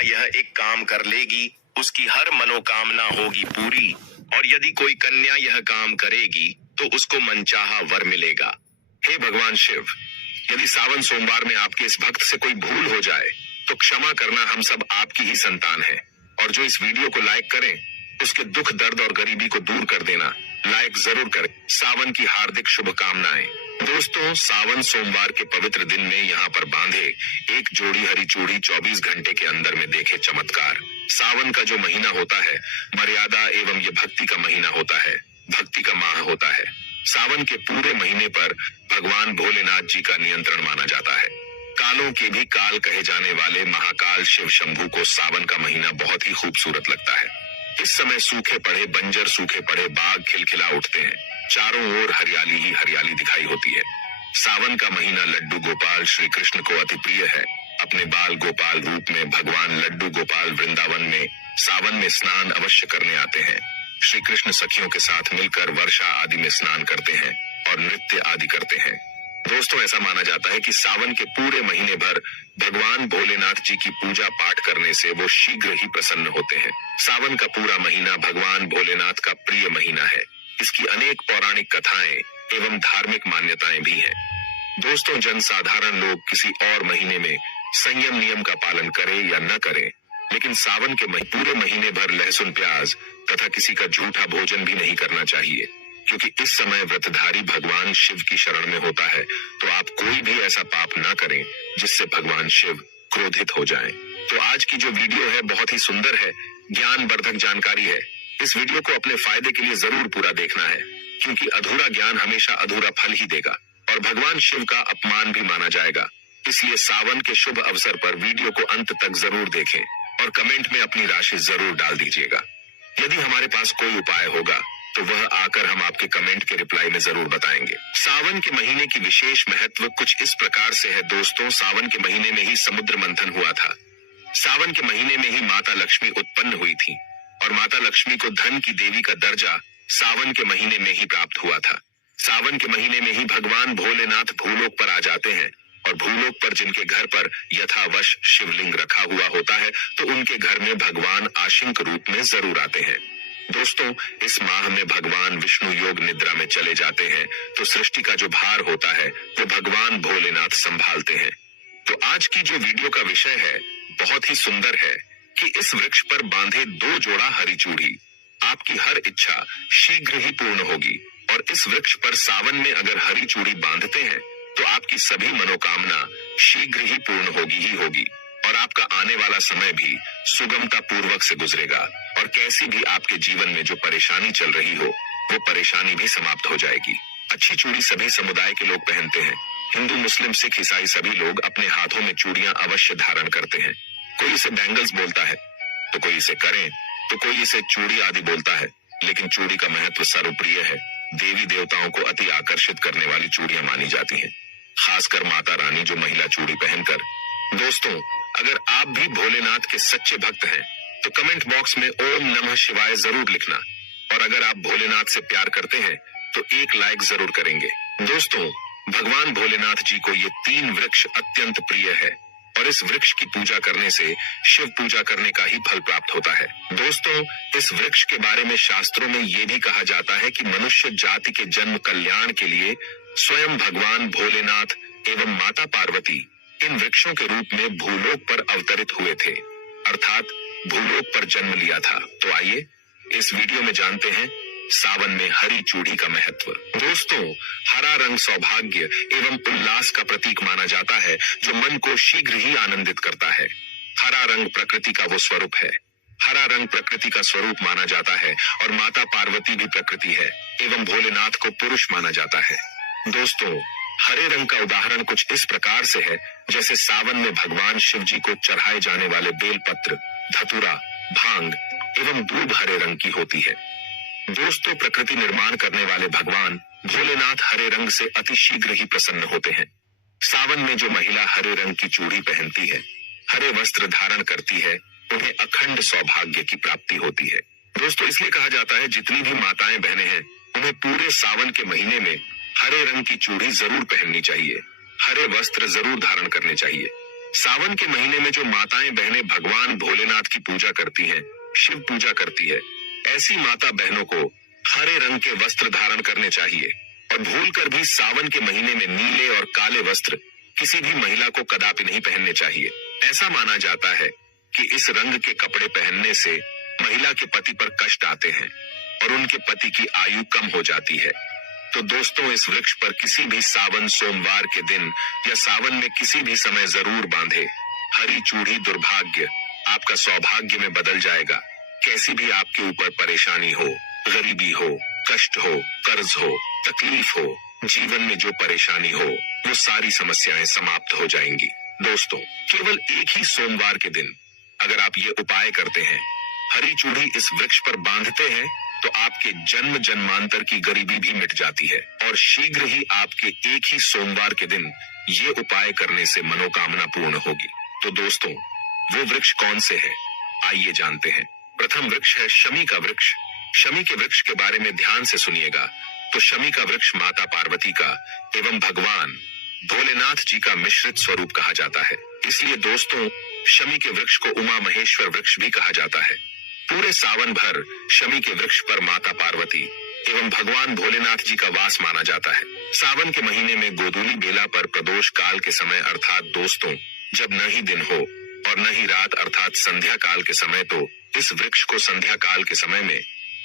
यह एक काम कर लेगी, उसकी हर मनोकामना होगी पूरी, और यदि कोई कन्या यह काम करेगी तो उसको मनचाहा वर मिलेगा। हे भगवान शिव, यदि सावन सोमवार में आपके इस भक्त से कोई भूल हो जाए तो क्षमा करना, हम सब आपकी ही संतान है। और जो इस वीडियो को लाइक करें उसके दुख दर्द और गरीबी को दूर कर देना, लाइक जरूर करें। सावन की हार्दिक शुभकामनाएं। दोस्तों, सावन सोमवार के पवित्र दिन में यहाँ पर बांधे एक जोड़ी हरी चूड़ी 24 घंटे के अंदर में देखे चमत्कार। सावन का जो महीना होता है मर्यादा एवं ये भक्ति का महीना होता है, भक्ति का माह होता है। सावन के पूरे महीने पर भगवान भोलेनाथ जी का नियंत्रण माना जाता है। कालों के भी काल कहे जाने वाले महाकाल शिव शंभू को सावन का महीना बहुत ही खूबसूरत लगता है। इस समय सूखे पड़े बंजर सूखे पड़े बाग खिलखिला उठते हैं, चारों ओर हरियाली ही हरियाली दिखाई होती है। सावन का महीना लड्डू गोपाल श्री कृष्ण को अति प्रिय है। अपने बाल गोपाल रूप में भगवान लड्डू गोपाल वृंदावन में सावन में स्नान अवश्य करने आते हैं। श्री कृष्ण सखियों के साथ मिलकर वर्षा आदि में स्नान करते हैं और नृत्य आदि करते हैं। दोस्तों, ऐसा माना जाता है कि सावन के पूरे महीने भर भगवान भोलेनाथ जी की पूजा पाठ करने से वो शीघ्र ही प्रसन्न होते हैं। सावन का पूरा महीना भगवान भोलेनाथ का प्रिय महीना है। इसकी अनेक पौराणिक कथाएं एवं धार्मिक मान्यताएं भी हैं। दोस्तों, जनसाधारण लोग किसी और महीने में संयम नियम का पालन करे या न करे, लेकिन सावन के पूरे महीने भर लहसुन प्याज तथा किसी का झूठा भोजन भी नहीं करना चाहिए, क्योंकि इस समय व्रतधारी भगवान शिव की शरण में होता है। तो आप कोई भी ऐसा पाप ना करें जिससे भगवान शिव क्रोधित हो जाएं। तो आज की जो वीडियो है बहुत ही सुंदर है, ज्ञानवर्धक जानकारी है। इस वीडियो को अपने फायदे के लिए जरूर पूरा देखना है, क्योंकि अधूरा ज्ञान हमेशा अधूरा फल ही देगा और भगवान शिव का अपमान भी माना जाएगा। इसलिए सावन के शुभ अवसर पर वीडियो को अंत तक जरूर देखें और कमेंट में अपनी राशि जरूर डाल दीजिएगा। यदि हमारे पास कोई उपाय होगा तो वह आकर हम आपके कमेंट के रिप्लाई में जरूर बताएंगे। सावन के महीने की विशेष महत्व कुछ इस प्रकार से है। दोस्तों, सावन के महीने में ही समुद्र मंथन हुआ था। सावन के महीने में ही माता लक्ष्मी उत्पन्न हुई थी और माता लक्ष्मी को धन की देवी का दर्जा सावन के महीने में ही प्राप्त हुआ था। सावन के महीने में ही भगवान भोलेनाथ भूलोक पर आ जाते हैं और भूलोक पर जिनके घर पर यथावश शिवलिंग रखा हुआ होता है तो उनके घर में भगवान आशिंक रूप में जरूर आते हैं। दोस्तों, इस माह में भगवान विष्णु योग निद्रा में चले जाते हैं तो सृष्टि का जो भार होता है वो भगवान भोलेनाथ संभालते हैं। तो आज की जो वीडियो का विषय है बहुत ही सुंदर है कि इस वृक्ष पर बांधे 2 जोड़ा हरी चूड़ी, आपकी हर इच्छा शीघ्र ही पूर्ण होगी। और इस वृक्ष पर सावन में अगर हरी चूड़ी बांधते हैं तो आपकी सभी मनोकामना शीघ्र ही पूर्ण होगी ही होगी और आपका आने वाला समय भी सुगमता पूर्वक से गुजरेगा और कैसी भी आपके जीवन में जो परेशानी चल रही हो वो परेशानी भी समाप्त हो जाएगी। अच्छी चूड़ी सभी समुदाय के लोग पहनते हैं। हिंदू, मुस्लिम, सिख, ईसाई सभी लोग अपने हाथों में चूड़ियां अवश्य धारण करते हैं। कोई इसे बैंगल्स बोलता है तो कोई इसे करें तो कोई इसे चूड़ी आदि बोलता है, लेकिन चूड़ी का महत्व सर्वप्रिय है। देवी देवताओं को अति आकर्षित करने वाली चूड़ियां मानी जाती हैं, खासकर माता रानी जो महिला चूड़ी पहनकर। दोस्तों, अगर आप भी भोलेनाथ के सच्चे भक्त हैं तो कमेंट बॉक्स में ओम नमः शिवाय जरूर लिखना, और अगर आप भोलेनाथ से प्यार करते हैं तो एक लाइक जरूर करेंगे। दोस्तों, भगवान भोलेनाथ जी को ये 3 वृक्ष अत्यंत प्रिय है और इस वृक्ष की पूजा करने से शिव पूजा करने का ही फल प्राप्त होता है। दोस्तों, इस वृक्ष के बारे में शास्त्रों में ये भी कहा जाता है कि मनुष्य जाति के जन्म कल्याण के लिए स्वयं भगवान भोलेनाथ एवं माता पार्वती इन वृक्षों के रूप में भूलोक पर अवतरित हुए थे, अर्थात भूलोक पर जन्म लिया था। तो आइए इस वीडियो में जानते हैं सावन में हरी चूड़ी का महत्व। दोस्तों, हरा रंग सौभाग्य एवं उल्लास का प्रतीक माना जाता है जो मन को शीघ्र ही आनंदित करता है। हरा रंग प्रकृति का वो स्वरूप है। हरा रंग प्रकृति का स्वरूप माना जाता है और माता पार्वती भी प्रकृति है एवं भोलेनाथ को पुरुष माना जाता है। दोस्तों, हरे रंग का उदाहरण कुछ इस प्रकार से है जैसे सावन में भगवान शिव जी को चढ़ाए जाने वाले बेलपत्र, धतूरा, भांग एवं दूब हरे रंग की होती है। दोस्तों, प्रकृति निर्माण करने वाले भगवान भोलेनाथ हरे रंग से अति शीघ्र ही प्रसन्न होते हैं। सावन में जो महिला हरे रंग की चूड़ी पहनती है, हरे वस्त्र धारण करती है, उन्हें अखंड सौभाग्य की प्राप्ति होती है। दोस्तों, इसलिए कहा जाता है जितनी भी माताएं बहनें हैं उन्हें पूरे सावन के महीने में हरे रंग की चूड़ी जरूर पहननी चाहिए, हरे वस्त्र जरूर धारण करने चाहिए। सावन के महीने में जो माताएं बहनें भगवान भोलेनाथ की पूजा करती हैं, शिव पूजा करती है, ऐसी माता बहनों को हरे रंग के वस्त्र धारण करने चाहिए और भूलकर भी सावन के महीने में नीले और काले वस्त्र किसी भी महिला को कदापि नहीं पहनने चाहिए। ऐसा माना जाता है कि इस रंग के कपड़े पहनने से महिला के पति पर कष्ट आते हैं और उनके पति की आयु कम हो जाती है। तो दोस्तों, इस वृक्ष पर किसी भी सावन सोमवार के दिन या सावन में किसी भी समय जरूर बांधे। हरी चूड़ी दुर्भाग्य आपका सौभाग्य में बदल जाएगा। कैसी भी आपके ऊपर परेशानी हो, गरीबी हो, कष्ट हो, कर्ज हो, तकलीफ हो, जीवन में जो परेशानी हो, वो सारी समस्याएं समाप्त हो जाएंगी। दोस्तों, केवल एक ही सोमवार के दिन अगर आप ये उपाय करते हैं, हरी चूड़ी इस वृक्ष पर बांधते हैं, तो आपके जन्म जन्मांतर की गरीबी भी मिट जाती है और शीघ्र ही आपके एक ही सोमवार के दिन ये उपाय करने से मनोकामना पूर्ण होगी। तो दोस्तों, वो वृक्ष कौन से है, आइए जानते हैं। प्रथम वृक्ष है शमी का वृक्ष। शमी के वृक्ष के बारे में ध्यान से सुनिएगा। तो शमी का वृक्ष माता पार्वती का एवं भगवान भोलेनाथ जी का मिश्रित स्वरूप कहा जाता है। इसलिए दोस्तों, शमी के वृक्ष को उमा महेश्वर वृक्ष भी कहा जाता है। पूरे सावन भर शमी के वृक्ष पर माता पार्वती एवं भगवान भोलेनाथ जी का वास माना जाता है। सावन के महीने में गोधूली बेला पर प्रदोष काल के समय अर्थात दोस्तों, जब न ही दिन हो और न ही रात अर्थात संध्या काल के समय, तो इस वृक्ष को संध्या काल के समय में,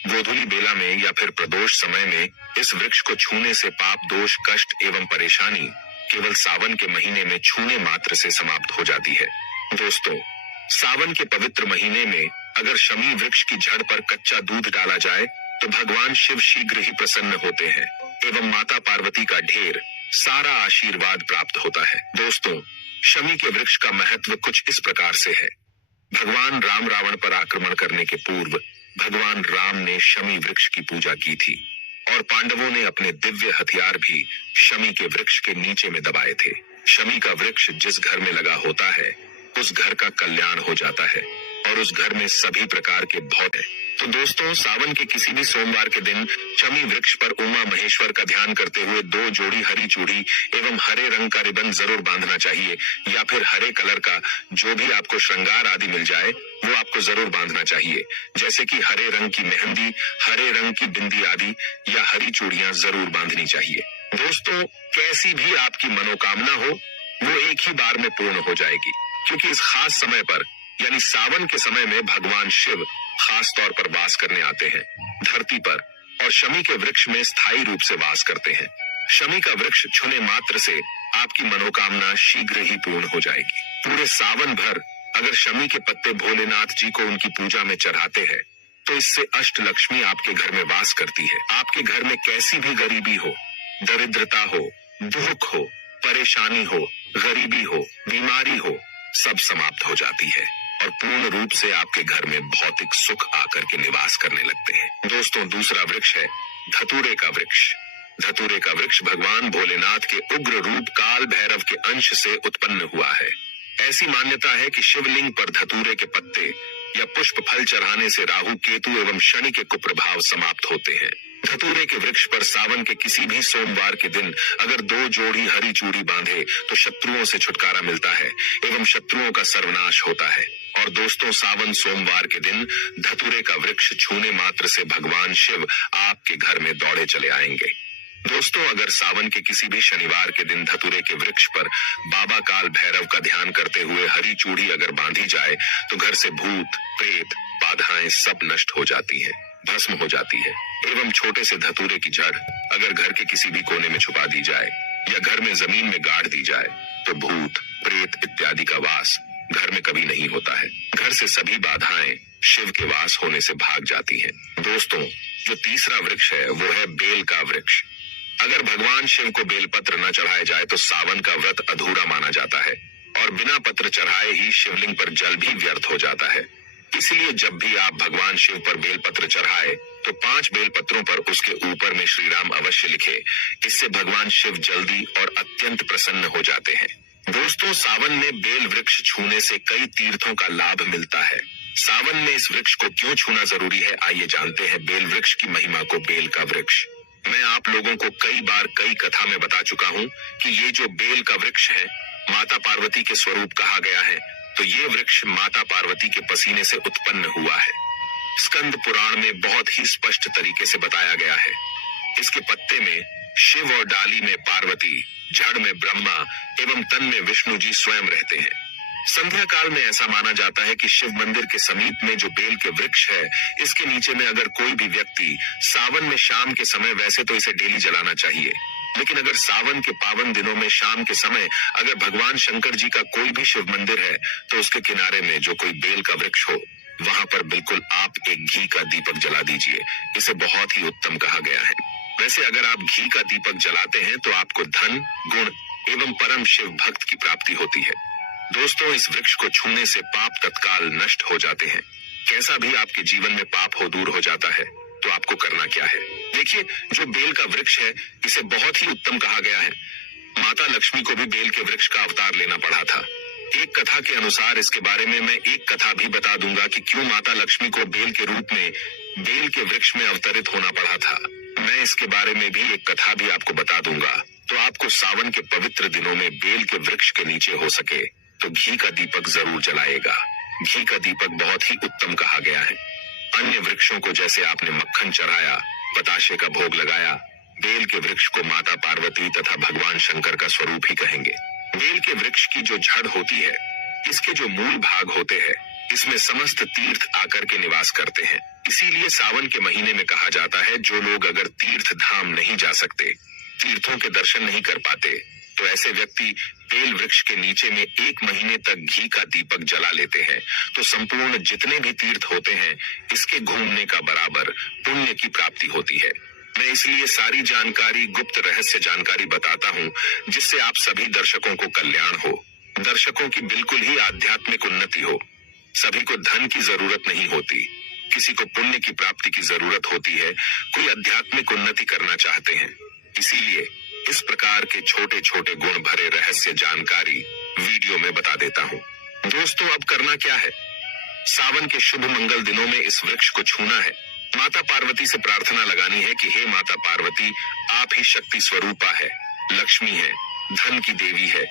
गोधूली बेला में या फिर प्रदोष समय में इस वृक्ष को छूने से पाप दोष कष्ट एवं परेशानी केवल सावन के महीने में छूने मात्र से समाप्त हो जाती है। दोस्तों, सावन के पवित्र महीने में अगर शमी वृक्ष की जड़ पर कच्चा दूध डाला जाए तो भगवान शिव शीघ्र ही प्रसन्न होते हैं एवं माता पार्वती का ढेर सारा आशीर्वाद प्राप्त होता है। दोस्तों, शमी के वृक्ष का महत्व कुछ इस प्रकार से है। भगवान राम रावण पर आक्रमण करने के पूर्व भगवान राम ने शमी वृक्ष की पूजा की थी और पांडवों ने अपने दिव्य हथियार भी शमी के वृक्ष के नीचे में दबाए थे। शमी का वृक्ष जिस घर में लगा होता है उस घर का कल्याण हो जाता है और उस घर में सभी प्रकार के भौतिक। तो दोस्तों, सावन के किसी भी सोमवार के दिन शमी वृक्ष पर उमा महेश्वर का ध्यान करते हुए 2 जोड़ी हरी चूड़ी एवं हरे रंग का रिबन जरूर बांधना चाहिए या फिर हरे कलर का जो भी आपको श्रृंगार आदि मिल जाए वो आपको जरूर बांधना चाहिए, जैसे कि हरे रंग की मेहंदी, हरे रंग की बिंदी आदि या हरी चूड़ियां जरूर बांधनी चाहिए। दोस्तों, कैसी भी आपकी मनोकामना हो वो एक ही बार में पूर्ण हो जाएगी, क्योंकि इस खास समय पर यानी सावन के समय में भगवान शिव खास तौर पर वास करने आते हैं धरती पर और शमी के वृक्ष में स्थायी रूप से वास करते हैं। शमी का वृक्ष छूने मात्र से आपकी मनोकामना शीघ्र ही पूर्ण हो जाएगी। पूरे सावन भर अगर शमी के पत्ते भोलेनाथ जी को उनकी पूजा में चढ़ाते हैं तो इससे अष्ट लक्ष्मी आपके घर में वास करती है। आपके घर में कैसी भी गरीबी हो, दरिद्रता हो, दुख हो, परेशानी हो, गरीबी हो, बीमारी हो, सब समाप्त हो जाती है और पूर्ण रूप से आपके घर में भौतिक सुख आकर के निवास करने लगते हैं। दोस्तों, दूसरा वृक्ष है धतूरे का वृक्ष। धतूरे का वृक्ष भगवान भोलेनाथ के उग्र रूप काल भैरव के अंश से उत्पन्न हुआ है। ऐसी मान्यता है कि शिवलिंग पर धतूरे के पत्ते या पुष्प फल चढ़ाने से राहु केतु एवं शनि के कुप्रभाव समाप्त होते हैं। धतूरे के वृक्ष पर सावन के किसी भी सोमवार के दिन अगर 2 जोड़ी हरी चूड़ी बांधे तो शत्रुओं से छुटकारा मिलता है एवं शत्रुओं का सर्वनाश होता है। और दोस्तों, सावन सोमवार के दिन धतूरे का वृक्ष छूने मात्र से भगवान शिव आपके घर में दौड़े चले आएंगे। दोस्तों, अगर सावन के किसी भी शनिवार के दिन धतूरे के वृक्ष पर बाबा काल भैरव का ध्यान करते हुए हरी चूड़ी अगर बांधी जाए तो घर से भूत प्रेत बाधाएं सब नष्ट हो जाती है, भस्म हो जाती है एवं छोटे से धतूरे की जड़ अगर घर के किसी भी कोने में छुपा दी जाए या घर में जमीन में गाड़ दी जाए तो भूत प्रेत इत्यादि का वास घर में कभी नहीं होता है। घर से सभी बाधाएं शिव के वास होने से भाग जाती हैं। दोस्तों, जो तीसरा वृक्ष है वो है बेल का वृक्ष। अगर भगवान शिव को बेलपत्र न चढ़ाए जाए तो सावन का व्रत अधूरा माना जाता है और बिना पत्र चढ़ाए ही शिवलिंग पर जल भी व्यर्थ हो जाता है। इसलिए जब भी आप भगवान शिव पर बेलपत्र चढ़ाए तो 5 बेलपत्रों पर उसके ऊपर में श्री राम अवश्य लिखे। इससे भगवान शिव जल्दी और अत्यंत प्रसन्न हो जाते हैं। दोस्तों, सावन में बेल वृक्ष छूने से कई तीर्थों का लाभ मिलता है। सावन में इस वृक्ष को क्यों छूना जरूरी है, आइए जानते हैं बेल वृक्ष की महिमा को। बेल का वृक्ष मैं आप लोगों को कई बार कई कथा में बता चुका हूँ कि ये जो बेल का वृक्ष है माता पार्वती के स्वरूप कहा गया है, तो ये वृक्ष माता पार्वती के पसीने से उत्पन्न हुआ है। स्कंद पुराण में बहुत ही स्पष्ट तरीके से बताया गया है। इसके पत्ते में शिव और डाली में पार्वती, जड़ में ब्रह्मा एवं तन में विष्णु जी स्वयं रहते हैं। संध्या काल में ऐसा माना जाता है कि शिव मंदिर के समीप में जो बेल के वृक्ष है, इसके नीचे में अगर कोई भी व्यक्ति सावन में शाम के समय, वैसे तो इसे डेली जलाना चाहिए, लेकिन अगर सावन के पावन दिनों में शाम के समय अगर भगवान शंकर जी का कोई भी शिव मंदिर है, तो उसके किनारे में जो कोई बेल का वृक्ष हो, वहां पर बिल्कुल आप एक घी का दीपक जला दीजिए। इसे बहुत ही उत्तम कहा गया है। वैसे अगर आप घी का दीपक जलाते हैं तो आपको धन, गुण एवं परम शिव भक्त की प्राप्ति होती है। दोस्तों, इस वृक्ष को छूने से पाप तत्काल नष्ट हो जाते हैं। कैसा भी आपके जीवन में पाप हो, दूर हो जाता है। तो आपको करना क्या है? देखिए, जो बेल का वृक्ष है, इसे बहुत ही उत्तम कहा गया है। माता लक्ष्मी को भी बेल के वृक्ष का अवतार लेना पड़ा था। एक कथा के अनुसार इसके बारे में मैं एक कथा भी बता दूंगा कि क्यों माता लक्ष्मी को बेल के रूप में बेल के वृक्ष में अवतरित होना पड़ा था। मैं इसके बारे में भी एक कथा भी आपको बता दूंगा। तो आपको सावन के पवित्र दिनों में बेल के वृक्ष के नीचे हो सके तो घी का दीपक जरूर जलाएगा। घी का दीपक बहुत ही उत्तम कहा गया है। अन्य वृक्षों को जैसे आपने मक्खन चढ़ाया, बताशे का भोग लगाया, बेल के वृक्ष को माता पार्वती तथा भगवान शंकर का स्वरूप ही कहेंगे। बेल के वृक्ष की जो जड़ होती है, इसके जो मूल भाग होते हैं, इसमें समस्त तीर्थ आकर के निवास करते हैं। इसीलिए सावन के महीने में कहा जाता है, जो लोग अगर तीर्थ धाम नहीं जा सकते, तीर्थों के दर्शन नहीं कर पाते, तो ऐसे व्यक्ति बेल वृक्ष के नीचे में 1 महीने तक घी का दीपक जला लेते हैं, तो संपूर्ण जितने भी तीर्थ होते हैं, इसके घूमने का बराबर पुण्य की प्राप्ति होती है। मैं इसलिए सारी जानकारी, गुप्त रहस्य जानकारी बताता हूँ, जिससे आप सभी दर्शकों को कल्याण हो, दर्शकों की बिल्कुल ही आध्यात्मिक उन्नति हो। सभी को धन की जरूरत नहीं होती, किसी को पुण्य की प्राप्ति की जरूरत होती है, कोई आध्यात्मिक उन्नति करना चाहते हैं। इसीलिए इस प्रकार के छोटे छोटे गुण भरे रहस्य जानकारी वीडियो में बता देता हूँ। दोस्तों, अब करना क्या है? सावन के शुभ मंगल दिनों में इस वृक्ष को छूना है। माता पार्वती से प्रार्थना लगानी है कि हे माता पार्वती, आप ही शक्ति स्वरूपा है, लक्ष्मी है, धन की देवी है,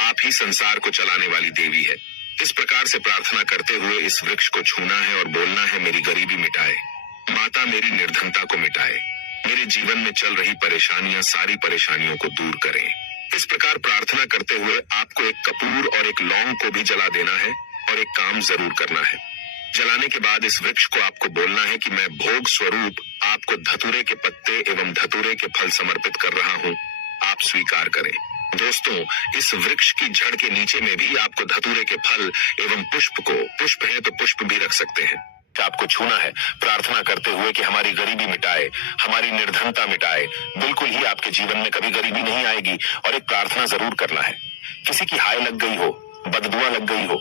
आप ही संसार को चलाने वाली देवी है। इस प्रकार से प्रार्थना करते हुए इस वृक्ष को छूना है और बोलना है, मेरी गरीबी मिटाए माता, मेरी निर्धनता को मिटाए, मेरे जीवन में चल रही परेशानियां, सारी परेशानियों को दूर करें। इस प्रकार प्रार्थना करते हुए आपको एक कपूर और एक लौंग को भी जला देना है और एक काम जरूर करना है। जलाने के बाद इस वृक्ष को आपको बोलना है कि मैं भोग स्वरूप आपको धतूरे के पत्ते एवं धतूरे के फल समर्पित कर रहा हूँ, आप स्वीकार करें। दोस्तों, इस वृक्ष की जड़ के नीचे में भी आपको धतूरे के फल एवं पुष्प है तो पुष्प भी रख सकते हैं। आपको छूना है, प्रार्थना करते हुए कि हमारी गरीबी मिटाए, हमारी निर्धनता मिटाए, बिल्कुल ही आपके जीवन में कभी गरीबी नहीं आएगी। और एक प्रार्थना जरूर करना है, किसी की हाय लग गई हो, बददुआ लग गई हो,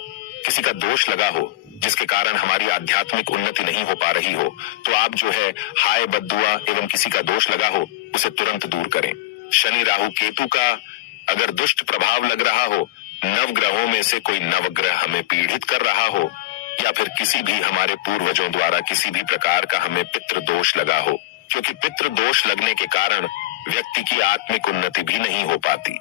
किसी का दोष लगा हो, जिसके कारण हमारी आध्यात्मिक उन्नति नहीं हो पा रही हो, तो आप जो है हाय, बददुआ एवं किसी का दोष लगा हो, उसे तुरंत दूर करें। शनि, राहु, केतु का अगर दुष्ट प्रभाव लग रहा हो, नवग्रहों में से कोई नवग्रह हमें पीड़ित कर रहा हो, या फिर किसी भी हमारे पूर्वजों द्वारा किसी भी प्रकार का हमें पितृ दोष लगा हो, क्योंकि पितृ दोष लगने के कारण व्यक्ति की आत्मिक उन्नति भी नहीं हो पाती,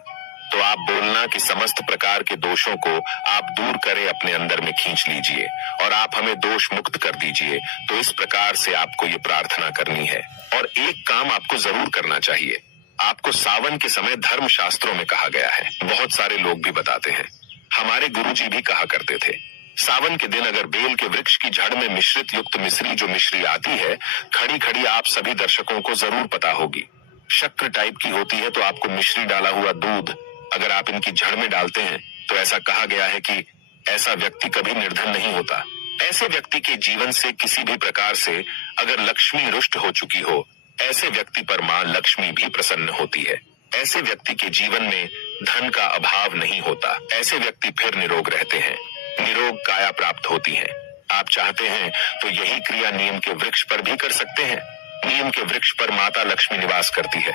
तो आप बोलना कि समस्त प्रकार के दोषों को आप दूर करें, अपने अंदर में खींच लीजिए और आप हमें दोष मुक्त कर दीजिए। तो इस प्रकार से आपको ये प्रार्थना करनी है। और एक काम आपको जरूर करना चाहिए, आपको सावन के समय धर्म शास्त्रों में कहा गया है, बहुत सारे लोग भी बताते हैं, हमारे गुरुजी भी कहा करते थे, सावन के दिन अगर बेल के वृक्ष की जड़ में मिश्रित युक्त मिश्री, जो मिश्री आती है खड़ी खड़ी, आप सभी दर्शकों को जरूर पता होगी, शक्कर टाइप की होती है, तो आपको मिश्री डाला हुआ दूध अगर आप इनकी जड़ में डालते हैं, तो ऐसा कहा गया है कि ऐसा व्यक्ति कभी निर्धन नहीं होता। ऐसे व्यक्ति के जीवन से किसी भी प्रकार से अगर लक्ष्मी रुष्ट हो चुकी हो, ऐसे व्यक्ति पर मां लक्ष्मी भी प्रसन्न होती है। ऐसे व्यक्ति के जीवन में धन का अभाव नहीं होता। ऐसे व्यक्ति फिर निरोग रहते हैं, निरोग काया प्राप्त होती है। आप चाहते हैं तो यही क्रिया नीम के वृक्ष पर भी कर सकते हैं। नीम के वृक्ष पर माता लक्ष्मी निवास करती है,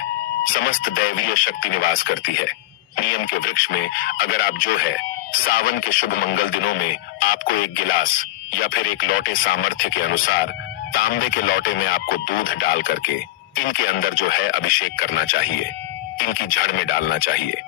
समस्त दैवीय शक्ति निवास करती है। नीम के वृक्ष में अगर आप जो है सावन के शुभ मंगल दिनों में आपको एक गिलास या फिर एक लोटे सामर्थ्य के अनुसार तांबे के लोटे में आपको दूध डाल करके इनके अंदर जो है अभिषेक करना चाहिए, इनकी जड़ में डालना चाहिए।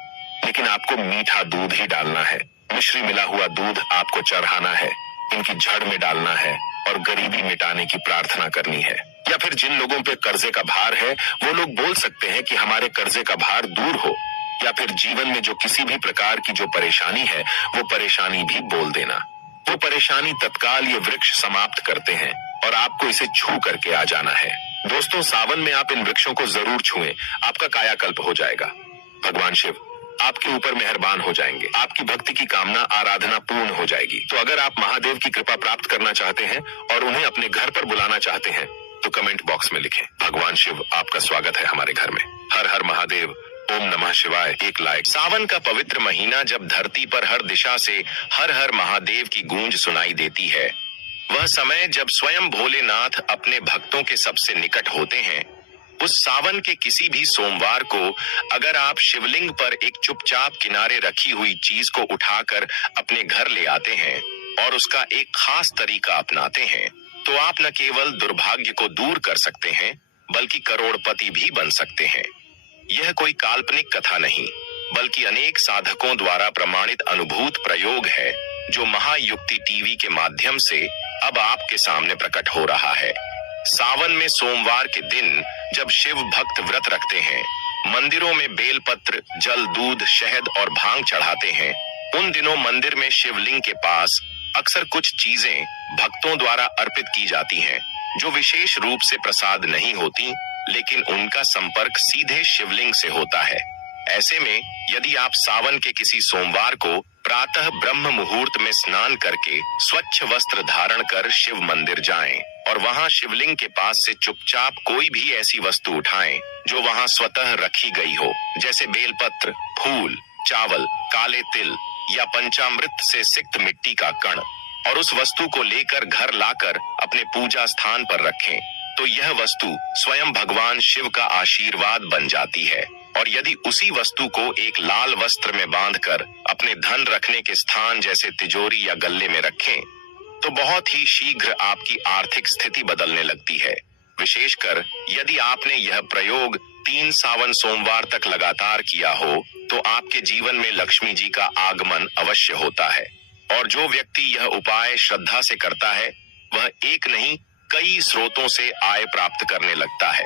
लेकिन आपको मीठा दूध ही डालना है। मिश्री मिला हुआ दूध आपको चढ़ाना है, इनकी जड़ में डालना है और गरीबी मिटाने की प्रार्थना करनी है। या फिर जिन लोगों पे कर्जे का भार है वो लोग बोल सकते हैं कि हमारे कर्जे का भार दूर हो। या फिर जीवन में जो किसी भी प्रकार की जो परेशानी है वो परेशानी भी बोल देना। वो परेशानी तत्काल ये वृक्ष समाप्त करते हैं और आपको इसे छू करके आ जाना है। दोस्तों, सावन में आप इन वृक्षों को जरूर छुएं, आपका कायाकल्प हो जाएगा। भगवान शिव आपके ऊपर मेहरबान हो जाएंगे, आपकी भक्ति की कामना आराधना पूर्ण हो जाएगी। तो अगर आप महादेव की कृपा प्राप्त करना चाहते हैं और उन्हें अपने घर पर बुलाना चाहते हैं तो कमेंट बॉक्स में लिखें, भगवान शिव आपका स्वागत है हमारे घर में। हर हर महादेव, ओम नमः शिवाय। एक लाइक। सावन का पवित्र महीना जब धरती पर हर दिशा से हर हर महादेव की गूंज सुनाई देती है, वह समय जब स्वयं भोलेनाथ अपने भक्तों के सबसे निकट होते हैं, उस सावन के किसी भी सोमवार को अगर आप शिवलिंग पर एक चुपचाप किनारे रखी हुई चीज को उठाकर अपने घर ले आते हैं और उसका एक खास तरीका अपनाते हैं, तो आप न केवल दुर्भाग्य को दूर कर सकते हैं बल्कि करोड़पति भी बन सकते हैं। यह कोई काल्पनिक कथा नहीं बल्कि अनेक साधकों द्वारा प्रमाणित अनुभूत प्रयोग है जो महायुक्ति टीवी के माध्यम से अब आपके सामने प्रकट हो रहा है। सावन में सोमवार के दिन जब शिव भक्त व्रत रखते हैं, मंदिरों में बेलपत्र, जल, दूध, शहद और भांग चढ़ाते हैं, उन दिनों मंदिर में शिवलिंग के पास अक्सर कुछ चीजें भक्तों द्वारा अर्पित की जाती हैं जो विशेष रूप से प्रसाद नहीं होती, लेकिन उनका संपर्क सीधे शिवलिंग से होता है। ऐसे में यदि आप सावन के किसी सोमवार को प्रातः ब्रह्म मुहूर्त में स्नान करके स्वच्छ वस्त्र धारण कर शिव मंदिर जाएं और वहां शिवलिंग के पास से चुपचाप कोई भी ऐसी वस्तु उठाएं जो वहां स्वतः रखी गई हो, जैसे बेलपत्र, फूल, चावल, काले तिल या पंचामृत से सिक्त मिट्टी का कण, और उस वस्तु को लेकर घर लाकर अपने पूजा स्थान पर रखें, तो यह वस्तु स्वयं भगवान शिव का आशीर्वाद बन जाती है। और यदि उसी वस्तु को एक लाल वस्त्र में बांधकर अपने धन रखने के स्थान जैसे तिजोरी या गल्ले में रखें, तो बहुत ही शीघ्र आपकी आर्थिक स्थिति बदलने लगती है। विशेषकर यदि आपने यह प्रयोग 3 सावन सोमवार तक लगातार किया हो तो आपके जीवन में लक्ष्मी जी का आगमन अवश्य होता है। और जो व्यक्ति यह उपाय श्रद्धा से करता है वह एक नहीं कई स्रोतों से आय प्राप्त करने लगता है।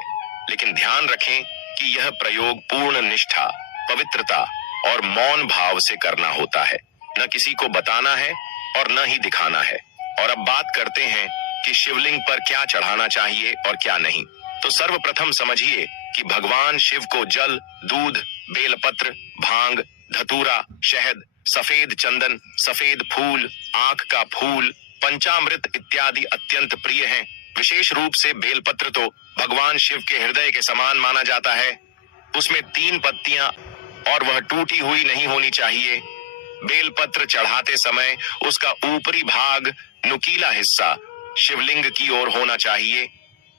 लेकिन ध्यान रखें कि यह प्रयोग पूर्ण निष्ठा, पवित्रता और मौन भाव से करना होता है, न किसी को बताना है और न ही दिखाना है। और अब बात करते हैं कि शिवलिंग पर क्या चढ़ाना चाहिए और क्या नहीं। तो सर्वप्रथम समझिए कि भगवान शिव को जल, दूध, बेलपत्र, भांग, धतूरा, शहद, सफेद चंदन, सफेद फूल, आंख का फूल, पंचामृत इत्यादि अत्यंत प्रिय हैं। विशेष रूप से बेलपत्र तो भगवान शिव के हृदय के समान माना जाता है। उसमें 3 पत्तियां और वह टूटी हुई नहीं होनी चाहिए। बेलपत्र चढ़ाते समय उसका ऊपरी भाग, नुकीला हिस्सा शिवलिंग की ओर होना चाहिए।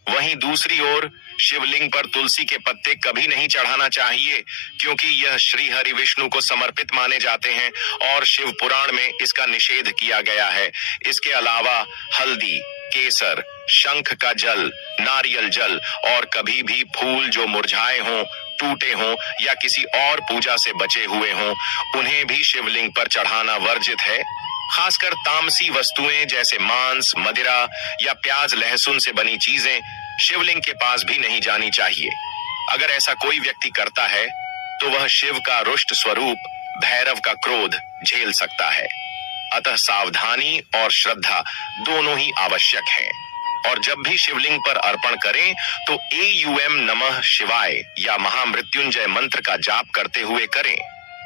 वहीं दूसरी ओर शिवलिंग पर तुलसी के पत्ते कभी नहीं चढ़ाना चाहिए, क्योंकि यह श्री हरि विष्णु को समर्पित माने जाते हैं और शिव पुराण में इसका निषेध किया गया है। इसके अलावा हल्दी, केसर, शंख का जल, नारियल जल और कभी भी फूल जो मुरझाए हों, टूटे हों या किसी और पूजा से बचे हुए हों, उन्हें भी शिवलिंग पर चढ़ाना वर्जित है। खासकर तामसी वस्तुएं जैसे मांस, मदिरा या प्याज लहसुन से बनी चीजें शिवलिंग के पास भी नहीं जानी चाहिए। अगर ऐसा कोई व्यक्ति करता है तो वह शिव का रुष्ट स्वरूप भैरव का क्रोध झेल सकता है। अतः सावधानी और श्रद्धा दोनों ही आवश्यक हैं। और जब भी शिवलिंग पर अर्पण करें तो AUM नमः शिवाय या महामृत्युंजय मंत्र का जाप करते हुए करें।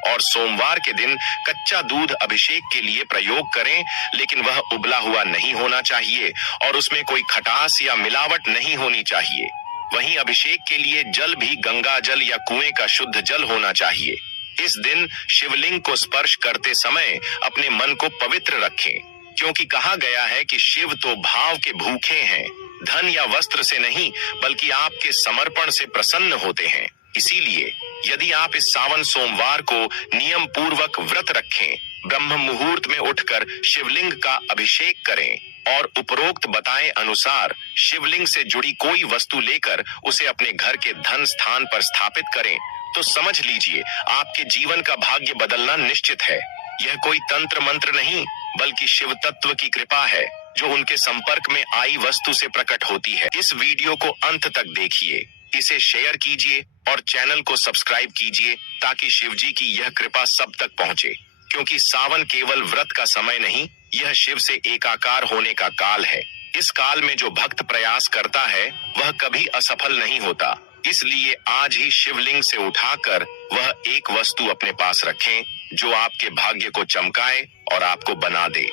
और सोमवार के दिन कच्चा दूध अभिषेक के लिए प्रयोग करें, लेकिन वह उबला हुआ नहीं होना चाहिए और उसमें कोई खटास या मिलावट नहीं होनी चाहिए। वहीं अभिषेक के लिए जल भी गंगा जल या कुएं का शुद्ध जल होना चाहिए। इस दिन शिवलिंग को स्पर्श करते समय अपने मन को पवित्र रखें, क्योंकि कहा गया है कि शिव तो भाव के भूखे हैं, धन या वस्त्र से नहीं बल्कि आपके समर्पण से प्रसन्न होते हैं। इसीलिए यदि आप इस सावन सोमवार को नियम पूर्वक व्रत रखें, ब्रह्म मुहूर्त में उठकर शिवलिंग का अभिषेक करें और उपरोक्त बताए अनुसार शिवलिंग से जुड़ी कोई वस्तु लेकर उसे अपने घर के धन स्थान पर स्थापित करें तो समझ लीजिए आपके जीवन का भाग्य बदलना निश्चित है। यह कोई तंत्र मंत्र नहीं, बल्कि शिव तत्व की कृपा है जो उनके संपर्क में आई वस्तु से प्रकट होती है। इस वीडियो को अंत तक देखिए, इसे शेयर कीजिए और चैनल को सब्सक्राइब कीजिए ताकि शिव जी की यह कृपा सब तक पहुंचे। क्योंकि सावन केवल व्रत का समय नहीं, यह शिव से एकाकार होने का काल है। इस काल में जो भक्त प्रयास करता है वह कभी असफल नहीं होता। इसलिए आज ही शिवलिंग से उठाकर वह एक वस्तु अपने पास रखें जो आपके भाग्य को चमकाए और आपको बना दे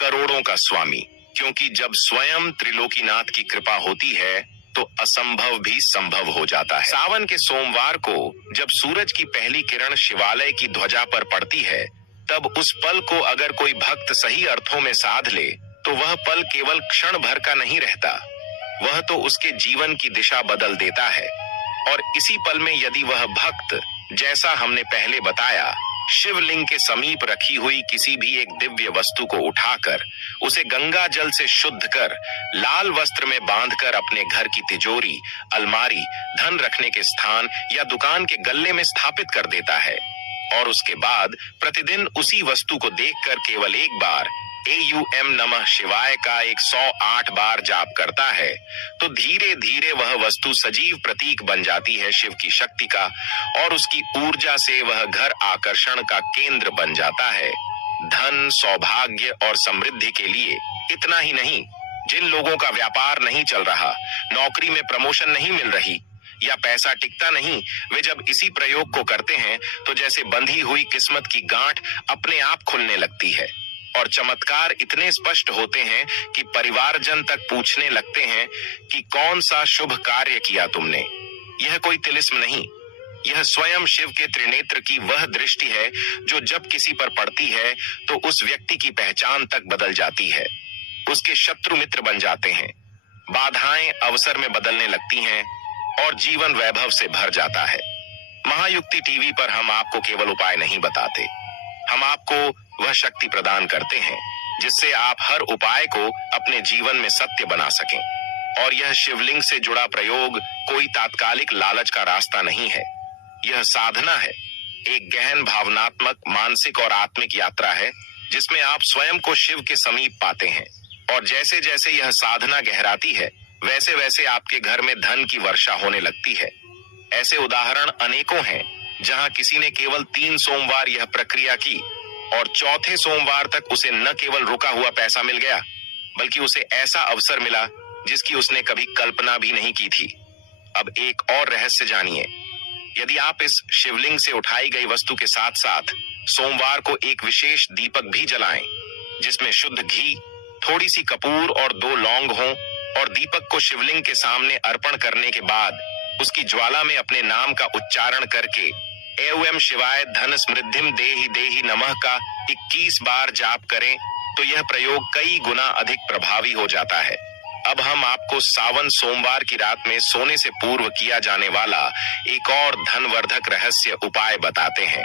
करोड़ों का स्वामी। क्योंकि जब स्वयं त्रिलोकीनाथ की कृपा होती है तो असंभव भी संभव हो जाता है। सावन के सोमवार को जब सूरज की पहली किरण शिवालय की ध्वजा पर पड़ती है, तब उस पल को अगर कोई भक्त सही अर्थों में साध ले तो वह पल केवल क्षण भर का नहीं रहता, वह तो उसके जीवन की दिशा बदल देता है। और इसी पल में यदि वह भक्त, जैसा हमने पहले बताया, शिवलिंग के समीप रखी हुई किसी भी एक दिव्य वस्तु को उठाकर उसे गंगा जल से शुद्ध कर लाल वस्त्र में बांधकर अपने घर की तिजोरी, अलमारी, धन रखने के स्थान या दुकान के गल्ले में स्थापित कर देता है और उसके बाद प्रतिदिन उसी वस्तु को देखकर केवल एक बार AUM नमः शिवाय का 108 बार जाप करता है, तो धीरे धीरे वह वस्तु सजीव प्रतीक बन जाती है शिव की शक्ति का और उसकी ऊर्जा से वह घर आकर्षण का केंद्र बन जाता है। धन, सौभाग्य और समृद्धि के लिए इतना ही नहीं, जिन लोगों का व्यापार नहीं चल रहा, नौकरी में प्रमोशन नहीं मिल रही या पैसा टिकता नहीं, वे जब इसी प्रयोग को करते हैं तो जैसे बंधी हुई किस्मत की गांठ अपने आप खुलने लगती है और चमत्कार इतने स्पष्ट होते हैं कि परिवारजन तक पूछने लगते हैं कि कौन सा शुभ कार्य किया तुमने। यह कोई तिलिस्म नहीं, यह स्वयं शिव के त्रिनेत्र की वह दृष्टि है जो जब किसी पर पड़ती है तो उस व्यक्ति की पहचान तक बदल जाती है, उसके शत्रु मित्र बन जाते हैं, बाधाएं अवसर में बदलने लगती हैं और जीवन वैभव से भर जाता है। महायुक्ति टीवी पर हम आपको केवल उपाय नहीं बताते, हम आपको वह शक्ति प्रदान करते हैं जिससे आप हर उपाय को अपने जीवन में सत्य बना सकें। और यह शिवलिंग से जुड़ा प्रयोग कोई तात्कालिक लालच का रास्ता नहीं है, यह साधना है, एक गहन भावनात्मक, मानसिक और आत्मिक यात्रा है जिसमें आप स्वयं को शिव के समीप पाते हैं। और जैसे जैसे यह साधना गहराती है, वैसे वैसे आपके घर में धन की वर्षा होने लगती है। ऐसे उदाहरण अनेकों हैं जहां किसी ने केवल 3 सोमवार यह प्रक्रिया की और चौथे सोमवार तक उसे न केवल रुका हुआ पैसा मिल गया, बल्कि उसे ऐसा अवसर मिला जिसकी उसने कभी कल्पना भी नहीं की थी। अब एक और रहस्य जानिए, यदि आप इस शिवलिंग से उठाई गई वस्तु के साथ साथ सोमवार को एक विशेष दीपक भी जलाएं, जिसमें शुद्ध घी, थोड़ी सी कपूर और 2 लौंग हों, और दीपक को शिवलिंग के सामने अर्पण करने के बाद उसकी ज्वाला में अपने नाम का उच्चारण करके AUM शिवाय धन समृद्धिम देहि देहि नमः का 21 बार जाप करें तो यह प्रयोग कई गुना अधिक प्रभावी हो जाता है। अब हम आपको सावन सोमवार की रात में सोने से पूर्व किया जाने वाला एक और धनवर्धक रहस्य उपाय बताते हैं।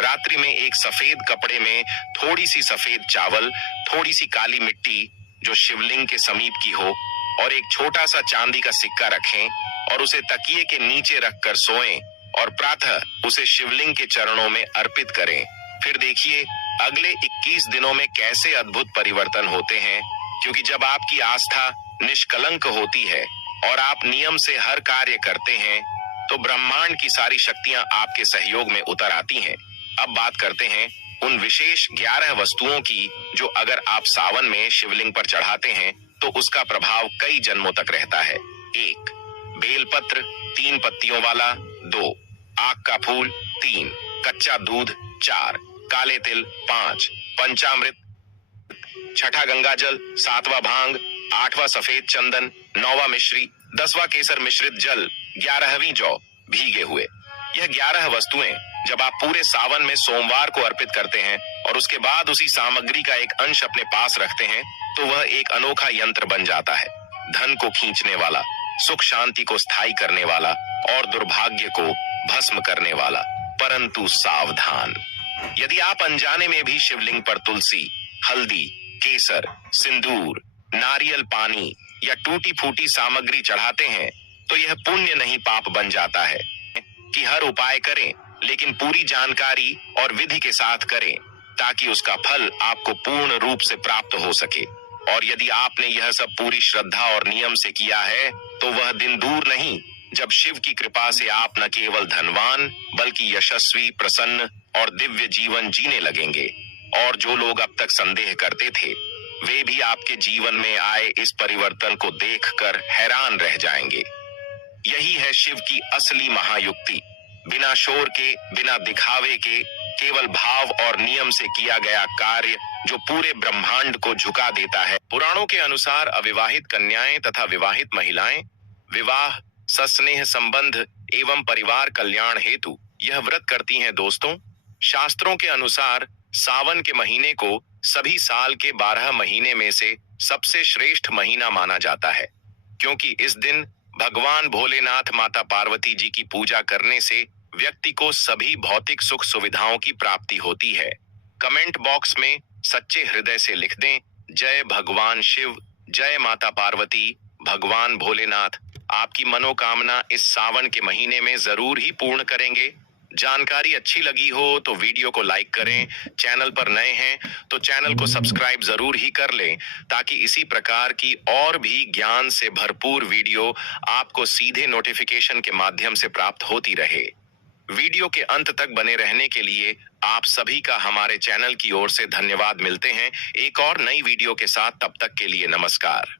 रात्रि में एक सफेद कपड़े में थोड़ी सी सफेद चावल, थोड़ी सी काली मिट्टी जो शिवलिंग के समीप की हो और एक छोटा सा चांदी का सिक्का रखें और उसे तकिए के नीचे रखकर सोएं और प्रातः उसे शिवलिंग के चरणों में अर्पित करें। फिर देखिए अगले 21 दिनों में कैसे अद्भुत परिवर्तन होते हैं, क्योंकि जब आपकी आस्था निष्कलंक होती है और आप नियम से हर कार्य करते हैं तो ब्रह्मांड की सारी शक्तियां आपके सहयोग में उतर आती हैं। अब बात करते हैं उन विशेष 11 वस्तुओं की जो अगर आप सावन में शिवलिंग पर चढ़ाते हैं तो उसका प्रभाव कई जन्मों तक रहता है। 1. बेलपत्र 3 पत्तियों वाला। 2. आक का फूल। 3. कच्चा दूध। 4. काले तिल। 5. पंचामृत। 6ठा गंगा जल। 7वां भांग। 8वां सफेद चंदन। 9वां मिश्री। 10वां केसर मिश्रित जल। 11वीं जौ भीगे हुए। यह 11 वस्तुएं जब आप पूरे सावन में सोमवार को अर्पित करते हैं और उसके बाद उसी सामग्री का एक अंश अपने पास रखते हैं तो वह एक अनोखा यंत्र बन जाता है, धन को खींचने वाला, सुख शांति को स्थायी करने वाला और दुर्भाग्य को भस्म करने वाला। परंतु सावधान, यदि आप अनजाने में भी शिवलिंग पर तुलसी, हल्दी, केसर, सिंदूर, नारियल पानी या टूटी फूटी सामग्री चढ़ाते हैं तो यह पुण्य नहीं पाप बन जाता है। कि हर उपाय करें, लेकिन पूरी जानकारी और विधि के साथ करें, ताकि उसका फल आपको पूर्ण रूप से प्राप्त हो सके। और यदि आपने यह सब पूरी श्रद्धा और नियम से किया है, तो वह दिन दूर नहीं जब शिव की कृपा से आप न केवल धनवान, बल्कि यशस्वी, प्रसन्न और दिव्य जीवन जीने लगेंगे। और जो लोग अब तक संदेह करते थे, वे भी आपके जीवन में आए इस परिवर्तन को देखकर हैरान रह जाएंगे। यही है शिव की असली महायुक्ति। बिना शोर के, बिना दिखावे के, केवल भाव और नियम से किया गया कार्य जो पूरे ब्रह्मांड को झुका देता है। पुराणों के अनुसार अविवाहित कन्याएं तथा विवाहित महिलाएं विवाह, सस्नेह संबंध एवं परिवार कल्याण हेतु यह व्रत करती हैं। दोस्तों, शास्त्रों के अनुसार सावन के महीने को सभी साल के 12 महीने में से सबसे श्रेष्ठ महीना माना जाता है, क्योंकि इस दिन भगवान भोलेनाथ, माता पार्वती जी की पूजा करने से व्यक्ति को सभी भौतिक सुख सुविधाओं की प्राप्ति होती है। कमेंट बॉक्स में सच्चे हृदय से लिख दें, जय भगवान शिव, जय माता पार्वती, भगवान भोलेनाथ आपकी मनोकामना इस सावन के महीने में जरूर ही पूर्ण करेंगे। जानकारी अच्छी लगी हो तो वीडियो को लाइक करें, चैनल पर नए हैं तो चैनल को सब्सक्राइब जरूर ही कर लें, ताकि इसी प्रकार की और भी ज्ञान से भरपूर वीडियो आपको सीधे नोटिफिकेशन के माध्यम से प्राप्त होती रहे। वीडियो के अंत तक बने रहने के लिए आप सभी का हमारे चैनल की ओर से धन्यवाद। मिलते हैं एक और नई वीडियो के साथ, तब तक के लिए नमस्कार।